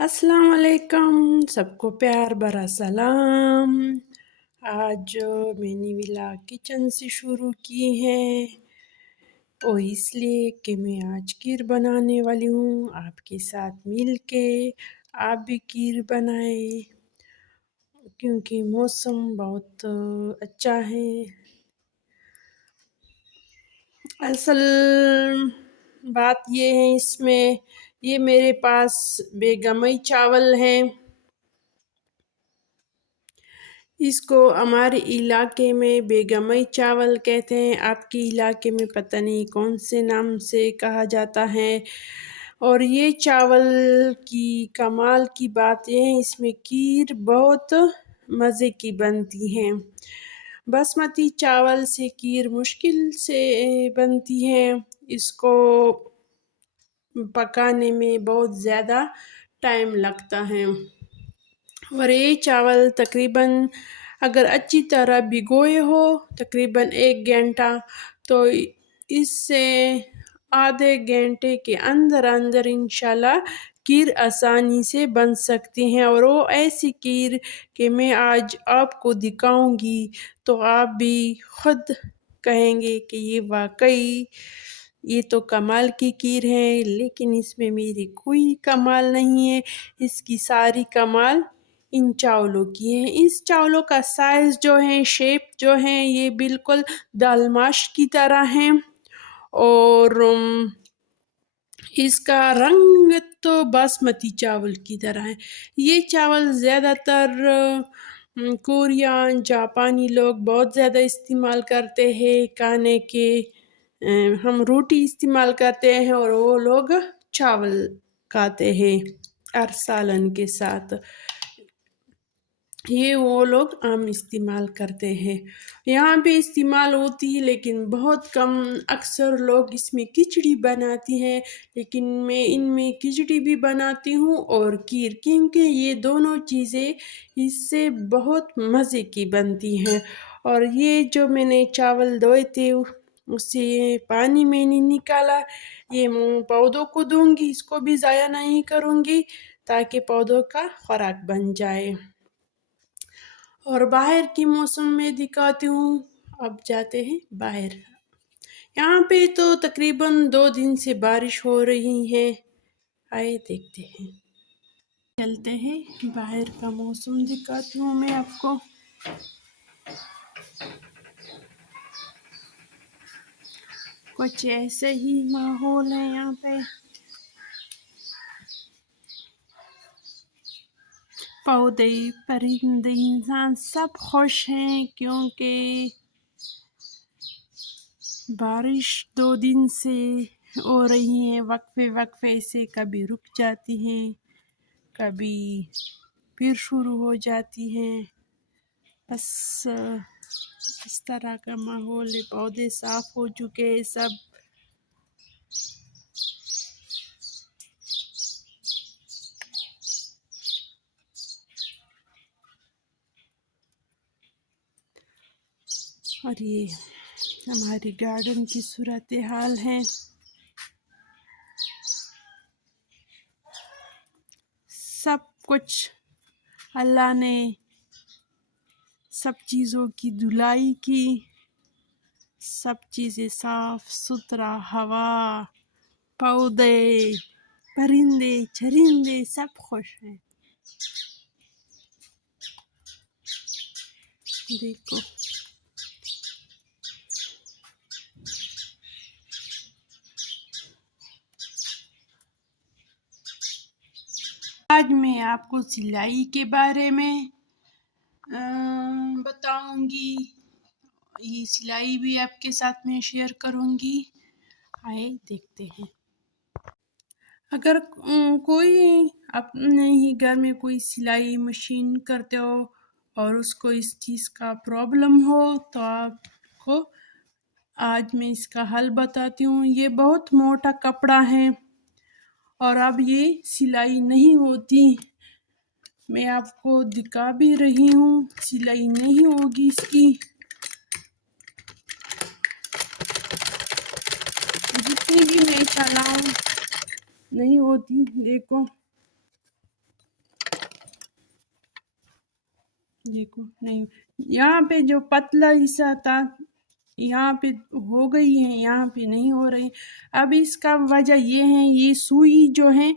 السلام علیکم، سب کو پیار بھرا سلام۔ آج میں نے ولاگ کچن سے شروع کی ہے اور اس لیے کہ میں آج کھیر بنانے والی ہوں آپ کے ساتھ مل کے۔ آپ بھی کھیر بنائیں کیونکہ موسم بہت اچھا ہے۔ اصل بات یہ ہے اس میں، یہ میرے پاس بیگمئی چاول ہیں۔ اس کو ہمارے علاقے میں بیگمئی چاول کہتے ہیں، آپ کے علاقے میں پتہ نہیں کون سے نام سے کہا جاتا ہے۔ اور یہ چاول کی کمال کی بات یہ ہے، اس میں کھیر بہت مزے کی بنتی ہے۔ باسمتی چاول سے کھیر مشکل سے بنتی ہے، اس کو پکانے میں بہت زیادہ ٹائم لگتا ہے۔ اور یہ چاول تقریباً اگر اچھی طرح بھگوئے ہو تقریباً 1 گھنٹہ، تو اس سے آدھے گھنٹے کے اندر انشاءاللہ کھیر آسانی سے بن سکتی ہیں۔ اور وہ ایسی کھیر کہ میں آج آپ کو دکھاؤں گی تو آپ بھی خود کہیں گے کہ یہ واقعی یہ تو کمال کی کھیر ہے، لیکن اس میں میری کوئی کمال نہیں ہے، اس کی ساری کمال ان چاولوں کی ہے۔ اس چاولوں کا سائز جو ہے، شیپ جو ہے، یہ بالکل دال ماش کی طرح ہے اور اس کا رنگ تو باسمتی چاول کی طرح ہے۔ یہ چاول زیادہ تر کورین جاپانی لوگ بہت زیادہ استعمال کرتے ہیں کھانے کے۔ ہم روٹی استعمال کرتے ہیں اور وہ لوگ چاول کھاتے ہیں ہر سالن کے ساتھ۔ یہ وہ لوگ عام استعمال کرتے ہیں، یہاں پہ استعمال ہوتی ہے لیکن بہت کم۔ اکثر لوگ اس میں کھچڑی بناتی ہیں، لیکن میں ان میں کھچڑی بھی بناتی ہوں اور کھیر، کیونکہ یہ دونوں چیزیں اس سے بہت مزے کی بنتی ہیں۔ اور یہ جو میں نے چاول دھوئے تھے اس سے پانی میں نہیں نکالا، یہ پودوں کو دوں گی، اس کو بھی ضائع نہیں کروں گی تاکہ پودوں کا خوراک بن جائے۔ اور باہر کی موسم میں دکھاتی ہوں، اب جاتے ہیں باہر۔ یہاں پہ تو تقریباً 2 دن سے بارش ہو رہی ہے، آئے دیکھتے ہیں۔ چلتے ہیں باہر کا موسم دکھاتی ہوں میں آپ کو۔ کچھ ایسے ہی ماحول ہے یہاں پہ، پودے، پرندے، انسان سب خوش ہیں کیونکہ بارش 2 دن سے ہو رہی ہے، وقفے سے کبھی رک جاتی ہیں، کبھی پھر شروع ہو جاتی ہیں۔ بس اس طرح کا ماحول ہے، پودے صاف ہو چکے ہیں سب۔ اور یہ ہماری گارڈن کی صورتحال ہے۔ سب کچھ اللہ نے سب چیزوں کی دھلائی کی، سب چیزیں صاف ستھرا، ہوا، پودے، پرندے چرندے سب خوش ہیں۔ دیکھو آج میں آپ کو سلائی کے بارے میں بتاؤں گی، یہ سلائی بھی آپ کے ساتھ میں شیئر کروں گی، آئے دیکھتے ہیں۔ اگر کوئی اپنے ہی گھر میں کوئی سلائی مشین کرتے ہو اور اس کو اس چیز کا پرابلم ہو تو آپ کو آج میں اس کا حل بتاتی ہوں۔ یہ بہت موٹا کپڑا ہے اور اب یہ سلائی نہیں ہوتی، میں آپ کو دکھا بھی رہی ہوں، سلائی نہیں ہوگی اس کی، جتنی بھی میں چلاؤں نہیں ہوتی۔ دیکھو دیکھو نہیں، یہاں پہ جو پتلا حصہ تھا یہاں پہ ہو گئی ہے، یہاں پہ نہیں ہو رہی۔ اب اس کا وجہ یہ ہے، یہ سوئی جو ہے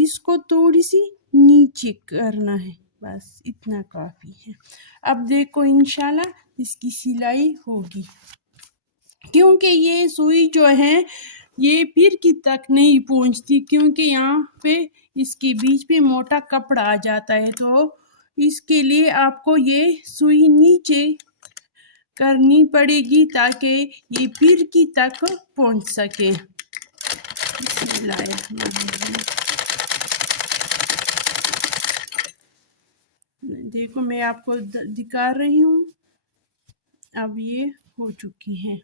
اس کو تھوڑی سی نیچے کرنا ہے، بس اتنا کافی ہے۔ اب دیکھو انشاءاللہ اس کی سلائی ہوگی، کیونکہ یہ سوئی جو ہے یہ پیر کی تک نہیں پہنچتی، کیونکہ یہاں پہ اس کے بیچ پہ موٹا کپڑا آ جاتا ہے، تو اس کے لیے آپ کو یہ سوئی نیچے کرنی پڑے گی تاکہ یہ پیر کی تک پہنچ سکے۔ بسم اللہ الرحمن الرحیم۔ دیکھو میں آپ کو دکھا رہی ہوں، اب یہ ہو چکی ہے۔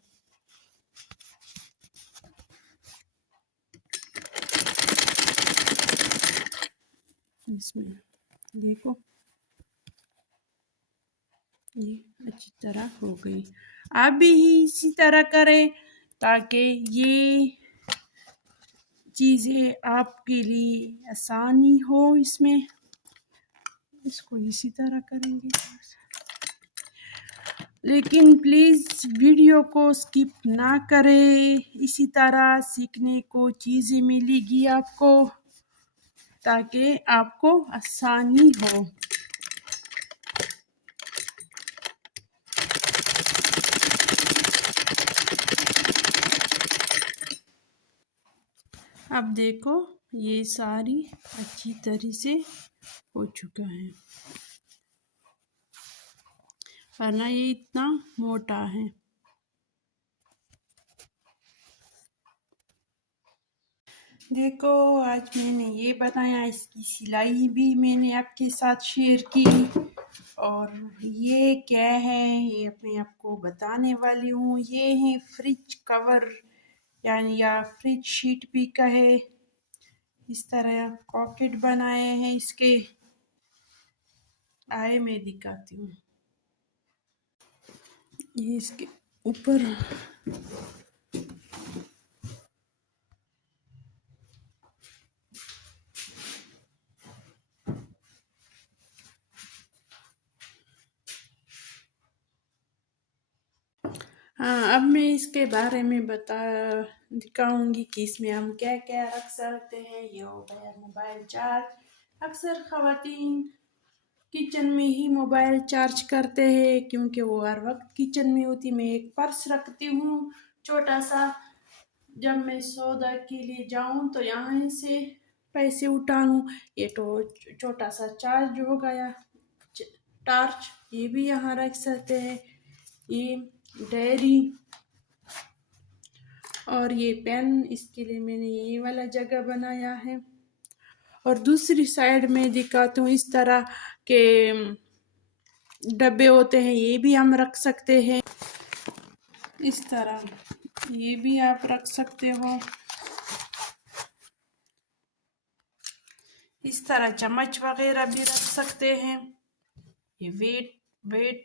اس میں دیکھو یہ اچھی طرح ہو گئی۔ آپ بھی اسی طرح کریں تاکہ یہ چیزیں آپ کے لیے آسانی ہو۔ اس کو اسی طرح کریں گے، لیکن پلیز ویڈیو کو سکپ نہ کریں، اسی طرح سیکھنے کو چیزیں ملے گی آپ کو تاکہ آپ کو آسانی ہو۔ اب دیکھو یہ ساری اچھی طرح سے ہو چکا ہے، ورنہ یہ اتنا موٹا ہے۔ دیکھو آج میں نے یہ بتایا، اس کی سلائی بھی میں نے آپ کے ساتھ شیئر کی، اور یہ کیا ہے یہ میں آپ کو بتانے والی ہوں۔ یہ ہے فریج کور، یعنی یا فریج شیٹ بھی کہے۔ اس طرح پاکٹ بنائے ہیں اس کے، آئے میں دکھاتی ہوں۔ یہ اس کے اوپر اب میں اس کے بارے میں دکھاؤں گی کہ اس میں ہم کیا کیا رکھ سکتے ہیں۔ یہ ہو گیا موبائل چارج۔ اکثر خواتین کچن میں ہی موبائل چارج کرتے ہیں، کیونکہ وہ ہر وقت کچن میں ہوتی۔ میں ایک پرس رکھتی ہوں چھوٹا سا، جب میں سودا کے لیے جاؤں تو یہاں سے پیسے اٹھاؤں۔ یہ تو چھوٹا سا چارج ہو گیا، ٹارچ یہ بھی یہاں رکھ سکتے ہیں۔ یہ ڈائری اور یہ پین، اس کے لیے میں نے یہ والا جگہ بنایا ہے۔ اور دوسری سائڈ میں دکھاتی ہوں، اس طرح کے ڈبے ہوتے ہیں، یہ بھی ہم رکھ سکتے ہیں۔ اس طرح یہ بھی آپ رکھ سکتے ہو۔ اس طرح چمچ وغیرہ بھی رکھ سکتے ہیں۔ یہ ویٹ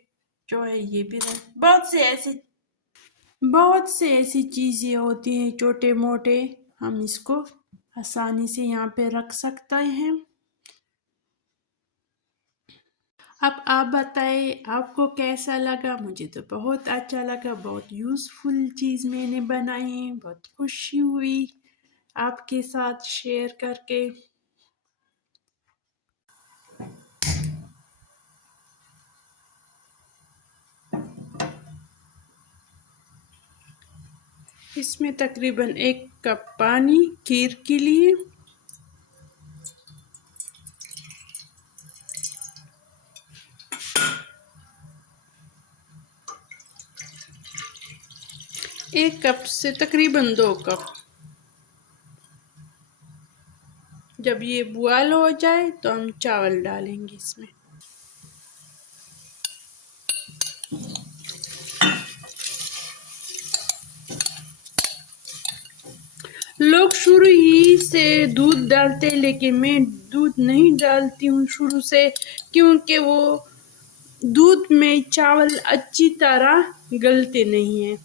جو ہے یہ بھی بہت سے ایسی چیزیں ہوتی ہیں چھوٹے موٹے، ہم اس کو آسانی سے یہاں پہ رکھ سکتے ہیں۔ اب آپ بتائیں آپ کو کیسا لگا؟ مجھے تو بہت اچھا لگا، بہت یوزفل چیز میں نے بنائی، بہت خوشی ہوئی آپ کے ساتھ شیئر کر کے۔ اس میں تقریباً 1 کپ پانی کھیر کے لیے، ایک کپ سے تقریباً 2 کپ۔ جب یہ بوائل ہو جائے تو ہم چاول ڈالیں گے اس میں۔ لوگ شروع ہی سے دودھ ڈالتے، لیکن میں دودھ نہیں ڈالتی ہوں شروع سے، کیونکہ وہ دودھ میں چاول اچھی طرح گلتے نہیں ہیں۔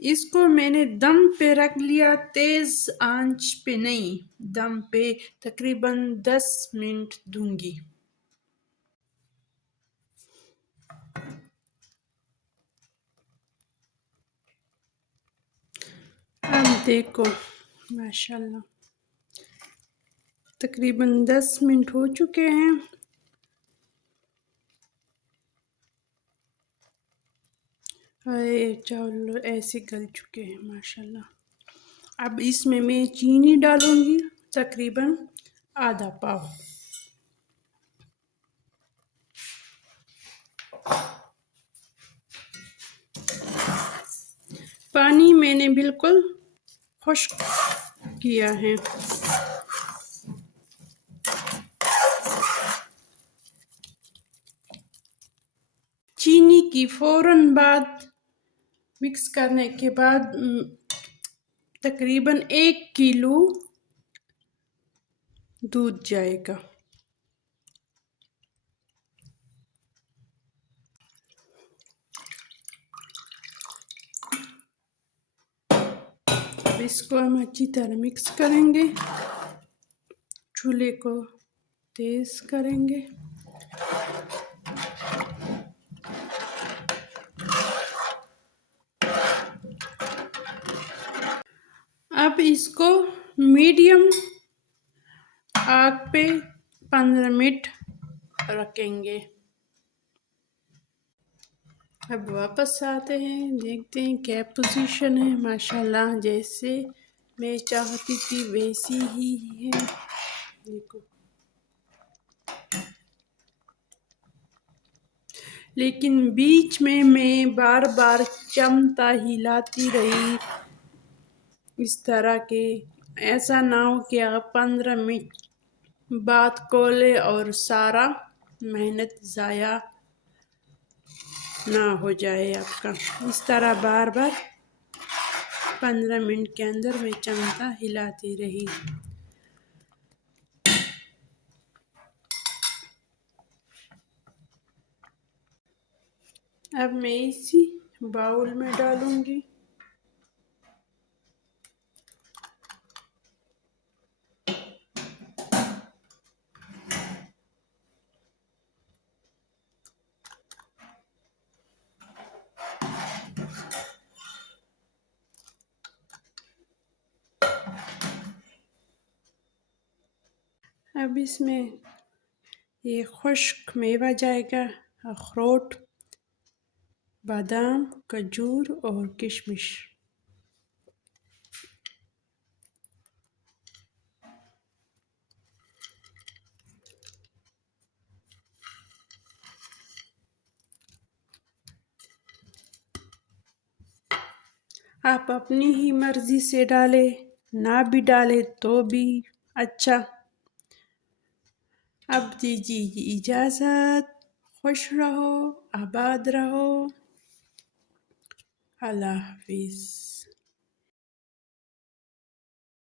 اس کو میں نے دم پہ رکھ لیا، تیز آنچ پہ نہیں، دم پہ تقریباً 10 منٹ دوں گی۔ اب دیکھو ماشاءاللہ تقریباً 10 منٹ ہو چکے ہیں۔ چاول ایسے گل چکے ہیں ماشاءاللہ۔ اب اس میں چینی ڈالوں گی تقریباً آدھا پاؤ۔ پانی میں نے بالکل خشک کیا ہے۔ چینی کی فوراً بعد مکس کرنے کے بعد تقریباً 1 کلو دودھ جائے گا۔ اب اس کو ہم اچھی طرح مکس کریں گے، چولہے کو تیز کریں گے۔ اب اس کو میڈیم آگ پہ 15 منٹ رکھیں گے۔ اب واپس آتے ہیں، دیکھتے ہیں کیا پوزیشن ہے۔ ماشاءاللہ جیسے میں چاہتی تھی ویسی ہی ہے، دیکھو۔ لیکن بیچ میں بار بار چمچہ ہلاتی رہی، اس طرح کے ایسا نہ ہو کہ آپ 15 منٹ بعد کھولے اور سارا محنت ضائع نہ ہو جائے آپ کا۔ اس طرح بار بار 15 منٹ کے اندر میں چمچہ ہلاتی رہی۔ اب میں اسی باؤل میں ڈالوں گی۔ اب اس میں یہ خشک میوہ جائے گا، اخروٹ، بادام، کھجور اور کشمش۔ آپ اپنی ہی مرضی سے ڈالے، نہ بھی ڈالے تو بھی اچھا۔ اب دیجیے اجازت، خوش رہو، آباد رہو، اللہ حافظ۔